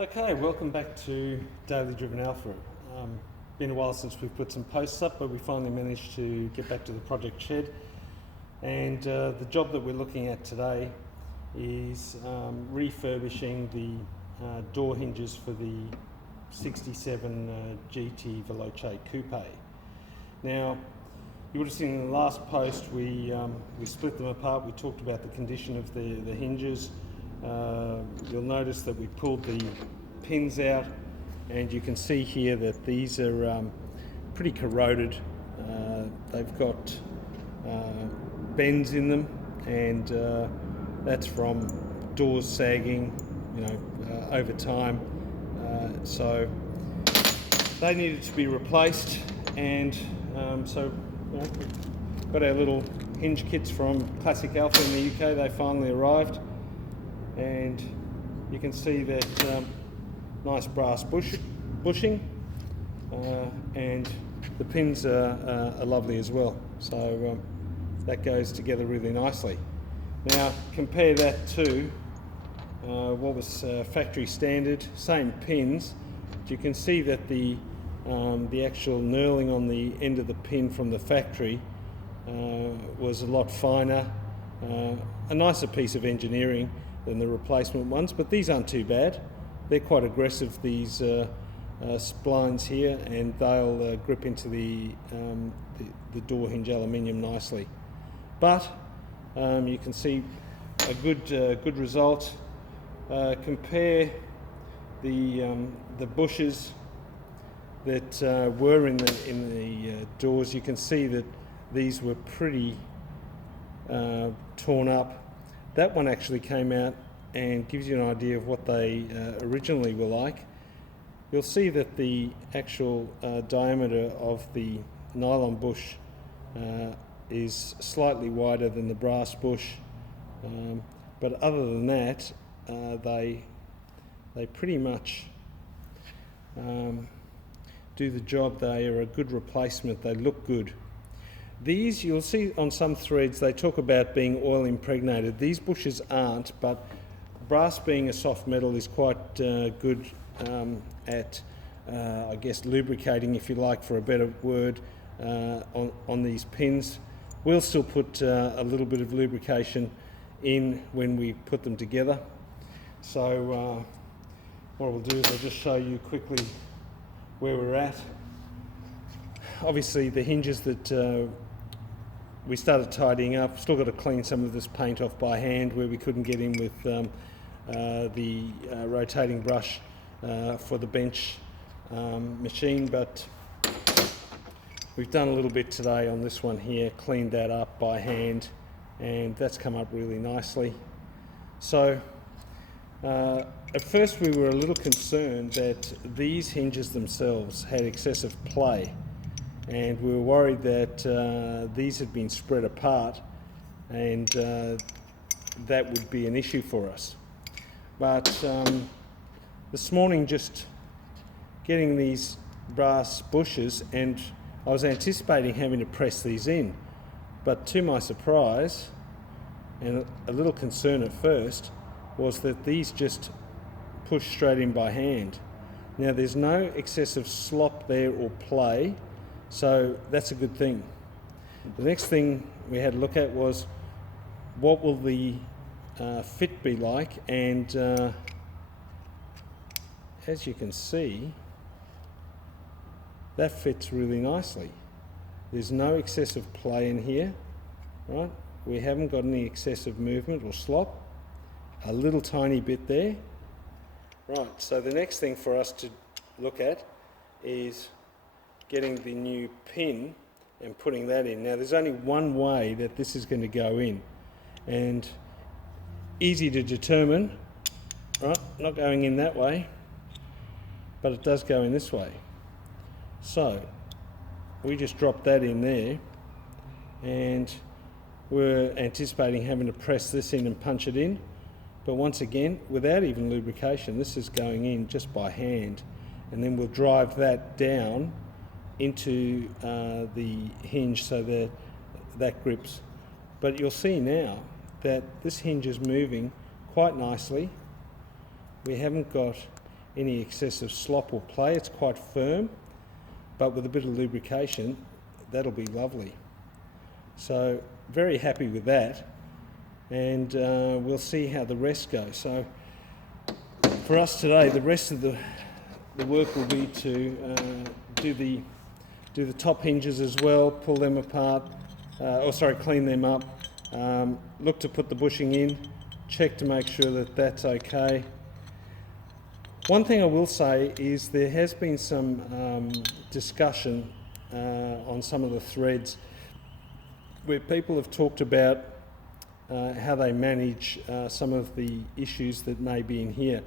Okay, welcome back to Daily Driven Alpha. Been a while since we've put some posts up, but we finally managed to get back to the project shed. And the job that we're looking at today is refurbishing the door hinges for the 67 GT Veloce coupe. Now, you would have seen in the last post we split them apart. We talked about the condition of the hinges. You'll notice that we pulled the pins out, and you can see here that these are pretty corroded. They've got bends in them, and that's from doors sagging, over time. So they needed to be replaced, and we've got our little hinge kits from Classic Alfa in the UK. They finally arrived. And you can see that nice brass bushing, and the pins are lovely as well, so that goes together really nicely. Now compare that to what was factory standard, same pins. You can see that the actual knurling on the end of the pin from the factory was a lot finer, a nicer piece of engineering than the replacement ones, but these aren't too bad. They're quite aggressive, these splines here, and they'll grip into the door hinge aluminium nicely. But you can see a good result. Compare the bushes that were in the doors. You can see that these were pretty torn up. That one actually came out and gives you an idea of what they originally were like. You'll see that the actual diameter of the nylon bush is slightly wider than the brass bush, but other than that, they pretty much do the job. They are a good replacement. They look good. These, you'll see on some threads, they talk about being oil impregnated. These bushes aren't, but brass, being a soft metal, is quite good at, I guess, lubricating, if you like, for a better word, on these pins. We'll still put a little bit of lubrication in when we put them together. So what we'll do is I'll just show you quickly where we're at. Obviously the hinges that we started tidying up, still got to clean some of this paint off by hand where we couldn't get in with the rotating brush for the bench machine, but we've done a little bit today on this one here, cleaned that up by hand, and that's come up really nicely. So at first we were a little concerned that these hinges themselves had excessive play, and we were worried that these had been spread apart, and that would be an issue for us. But this morning, just getting these brass bushes, and I was anticipating having to press these in, but to my surprise and a little concern at first was that these just push straight in by hand. Now there's no excessive slop there or play, so that's a good thing. The next thing we had to look at was what will the fit be like, and as you can see, that fits really nicely. There's no excessive play in here, right? We haven't got any excessive movement or slop. A little tiny bit there. Right, so the next thing for us to look at is getting the new pin and putting that in. Now there's only one way that this is going to go in, and easy to determine, right? Not going in that way, but it does go in this way. So we just drop that in there, and we're anticipating having to press this in and punch it in, but once again, without even lubrication, this is going in just by hand, and then we'll drive that down into the hinge so that that grips. But you'll see now that this hinge is moving quite nicely. We haven't got any excessive slop or play. It's quite firm, but with a bit of lubrication, that'll be lovely. So very happy with that, and we'll see how the rest goes. So for us today, the rest of the work will be to do the top hinges as well, pull them apart, clean them up, look to put the bushing in, check to make sure that that's okay. One thing I will say is there has been some discussion on some of the threads where people have talked about how they manage some of the issues that may be in here.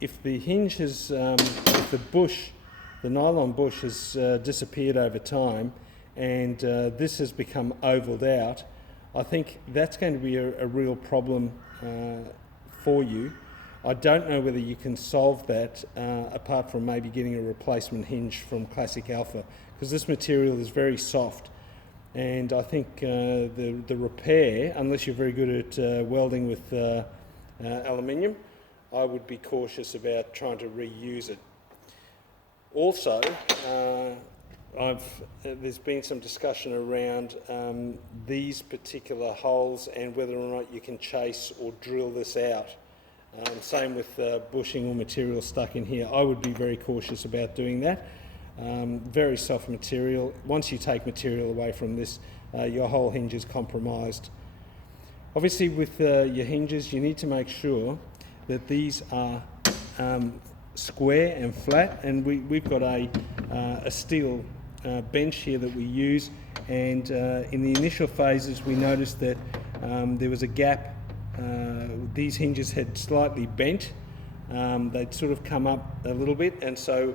If the hinge has, if the nylon bush has disappeared over time, and this has become ovalled out, I think that's going to be a real problem for you. I don't know whether you can solve that apart from maybe getting a replacement hinge from classic Alfa, because this material is very soft, and I think the repair, unless you're very good at welding with aluminium, I would be cautious about trying to reuse it. Also, there's been some discussion around these particular holes and whether or not you can chase or drill this out. Same with bushing or material stuck in here. I would be very cautious about doing that. Very soft material. Once you take material away from this, your whole hinge is compromised. Obviously with your hinges, you need to make sure that these are square and flat, and we've got a steel bench here that we use, and in the initial phases we noticed that there was a gap. These hinges had slightly bent, they'd sort of come up a little bit, and so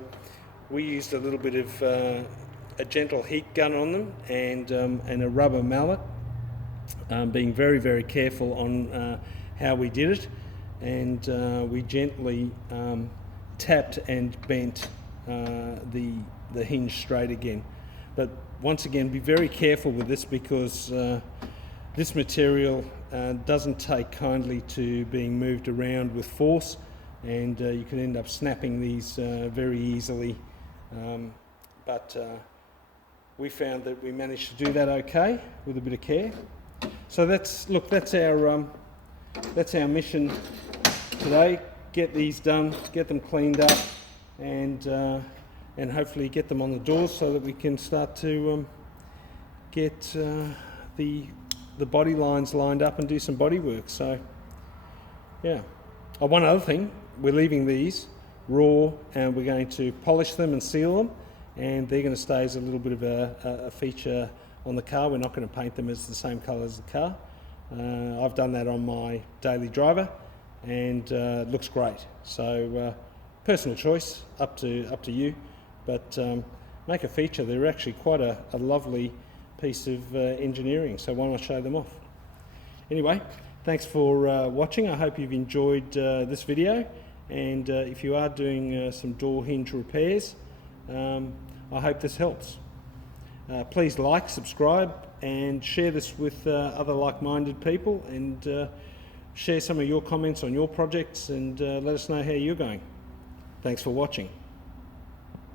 we used a little bit of a gentle heat gun on them and a rubber mallet, being very, very careful on how we did it, and we gently tapped and bent the hinge straight again. But once again, be very careful with this, because this material doesn't take kindly to being moved around with force, and you can end up snapping these very easily. But we found that we managed to do that okay with a bit of care. So that's our mission today. Get these done, get them cleaned up, and hopefully get them on the doors so that we can start to get the body lines lined up and do some body work. So yeah. Oh, one other thing, we're leaving these raw and we're going to polish them and seal them, and they're going to stay as a little bit of a feature on the car. We're not going to paint them as the same colour as the car. I've done that on my daily driver, and it looks great. So personal choice, up to you, but make a feature. They're actually quite a lovely piece of engineering, so why not show them off? Anyway, thanks for watching. I hope you've enjoyed this video, and if you are doing some door hinge repairs, I hope this helps. Please like, subscribe, and share this with other like-minded people, and share some of your comments on your projects, and let us know how you're going. Thanks for watching.